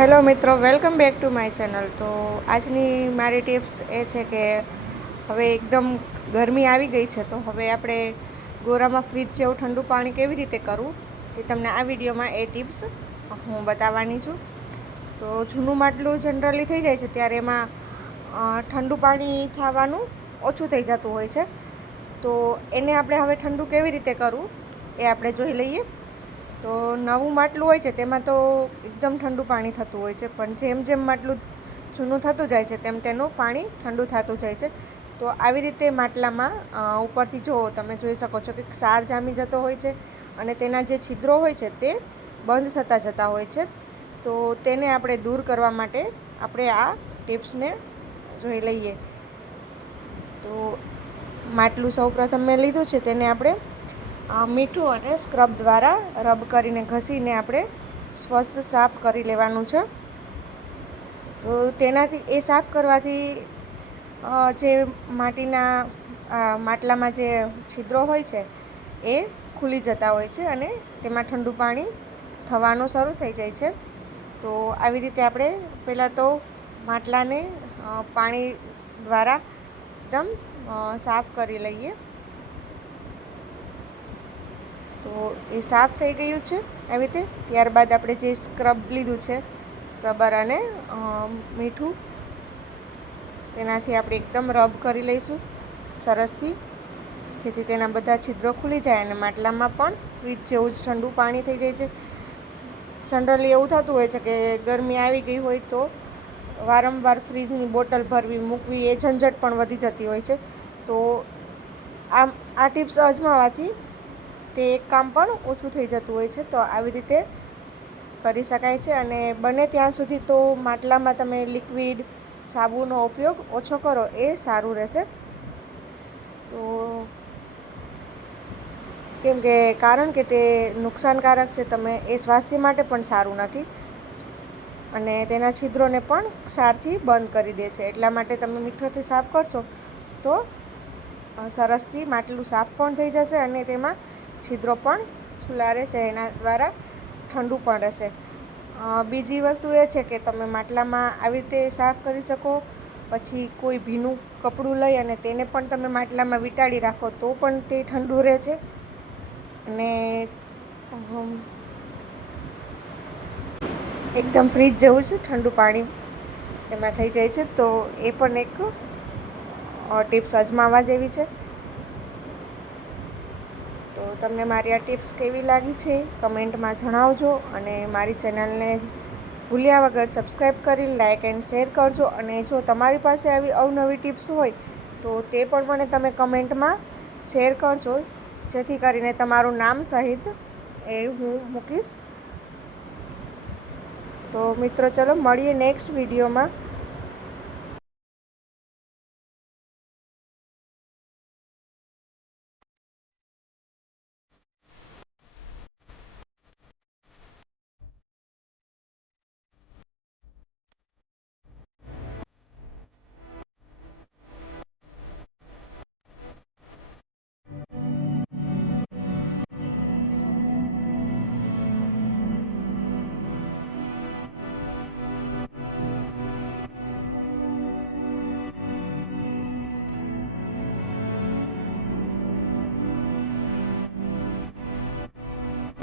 Hello મિત્રો, welcome back to my channel. તો આજની મારી ટિપ્સ એ છે કે હવે એકદમ ગરમી આવી ગઈ છે, તો હવે આપણે ગોરામાં ફ્રીજ જેવું ઠંડુ પાણી કેવી રીતે કરવું તે તમને આ વિડીયોમાં એ ટિપ્સ હું બતાવવાની છું। તો જૂનું માટલું જનરલી થઈ જાય છે ત્યારે એમાં ઠંડુ પાણી થવાનું ઓછું થઈ જતું હોય છે, તો એને આપણે હવે ઠંડુ કેવી રીતે કરવું એ આપણે જોઈ લઈએ। તો નવું માટલું હોય છે તેમાં તો એકદમ ઠંડુ પાણી થતું હોય છે, પણ જેમ જેમ માટલું જૂનું થતું જાય છે તેમ તેનું પાણી ઠંડુ થતું જાય છે। તો આવી રીતે માટલામાં ઉપરથી જો તમે જોઈ શકો છો કે ક્ષાર જામી જતો હોય છે અને તેના જે છિદ્રો હોય છે તે બંધ થતા જતા હોય છે। તો તેને આપણે દૂર કરવા માટે આપણે આ ટિપ્સને જોઈ લઈએ। તો માટલું સૌપ્રથમ મેં લીધું છે, તેને આપણે મીઠું અને સ્ક્રબ દ્વારા રબ કરીને ઘસીને આપણે સ્વસ્થ સાફ કરી લેવાનું છે। તો તેનાથી એ સાફ કરવાથી જે માટલામાં જે છિદ્રો હોય છે એ ખુલી જતા હોય છે અને તેમાં ઠંડુ પાણી થવાનું શરૂ થઈ જાય છે। તો આવી રીતે આપણે પહેલાં તો માટલાને પાણી દ્વારા એકદમ સાફ કરી લઈએ। તો એ સાફ થઈ ગયું છે આવી રીતે। ત્યારબાદ આપણે જે સ્ક્રબ લીધું છે, સ્ક્રબર અને મીઠું, તેનાથી આપણે એકદમ રબ કરી લઈશું સરસથી, જેથી તેના બધા છિદ્રો ખુલી જાય અને માટલામાં પણ ફ્રીજ જેવું જ ઠંડુ પાણી થઈ જાય છે। જનરલી એવું થતું હોય છે કે ગરમી આવી ગઈ હોય તો વારંવાર ફ્રીજની બોટલ ભરવી મૂકવી એ ઝંઝટ પણ વધી જતી હોય છે। તો આ ટિપ્સ અજમાવવાથી તે એક કામ પણ ઓછું થઈ જતું હોય છે। તો આવી રીતે કરી શકાય છે અને બને ત્યાં સુધી તો માટલામાં તમે લિક્વિડ સાબુનો ઉપયોગ ઓછો કરો એ સારું રહેશે। તો કારણ કે તે નુકસાનકારક છે, તમે એ સ્વાસ્થ્ય માટે પણ સારું નથી અને તેના છિદ્રોને પણ ક્ષારથી બંધ કરી દે છે, એટલા માટે તમે મીઠાથી સાફ કરશો તો સરસથી માટલું સાફ પણ થઈ જશે અને તેમાં છિદ્રો પણ ખુલ્લા રહેશે, એના દ્વારા ઠંડુ પણ રહેશે। બીજી વસ્તુ એ છે કે તમે માટલામાં આવી રીતે સાફ કરી શકો, પછી કોઈ ભીનું કપડું લઈ અને તેને પણ તમે માટલામાં વીંટાળી રાખો તો પણ તે ઠંડુ રહે છે અને એકદમ ફ્રીજ જેવું જ ઠંડુ પાણી તેમાં થઈ જાય છે। તો એ પણ એક ટિપ્સ અજમાવવા જેવી છે। તો તમને મારી આ ટિપ્સ કેવી લાગી છે કમેન્ટમાં જણાવજો અને મારી ચેનલને ભૂલ્યા વગર સબસ્ક્રાઈબ કરી લાઇક એન્ડ શેર કરજો। અને જો તમારી પાસે આવી અવનવી ટિપ્સ હોય તો તે પણ મને તમે કમેન્ટમાં શેર કરજો, જેથી કરીને તમારું નામ સહિત એ હું મૂકીશ। તો મિત્રો, ચલો મળીએ નેક્સ્ટ વિડીયોમાં।